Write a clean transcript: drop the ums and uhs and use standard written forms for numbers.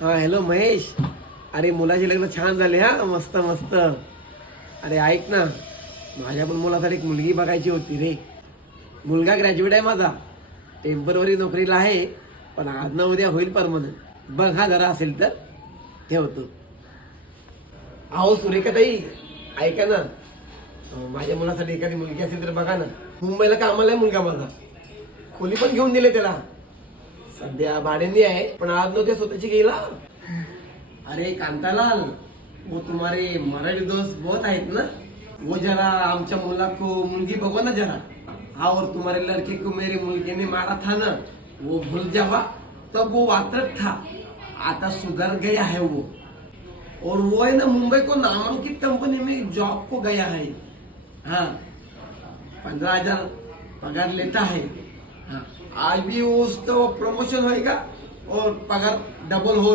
हा हॅलो महेश. अरे मुलाचे लग्न छान झाले हा, मस्त मस्त. अरे ऐक ना, माझ्या पण मुलासाठी एक मुलगी बघायची होती रे. मुलगा ग्रॅज्युएट आहे माझा, टेम्पररी नोकरीला आहे, पण आज ना उद्या होईल परमनंट. बघ हा जरा असेल तर ठेवतो. अहो सुरेखाताई, ऐका ना, माझ्या मुलासाठी एखादी मुलगी असेल तर बघा ना. मुंबईला कामाला आहे मुलगा माझा, खोली पण घेऊन दिले त्याला. सध्या भाड्याने आहे, पण आज नव्हते स्वतःची गेला. अरे कांतालाल, वो तुम्हारे मराठी दोस्त बहुत आहेत ना, वो जरा आमच्या मुला को मुलगी बघो ना जरा. हाँ, और तुम्हारे लड़के को मेरे मुलगे ने मारा था ना, वो भूल जावा. तब वो वात्रक था, आता सुधर गया है वो. और वो है ना मुंबई को नामांकित कंपनी में जॉब को गया है. हाँ, 15,000 पगार लेता है. हाँ, आज भी उसका प्रमोशन होएगा और पगार डबल हो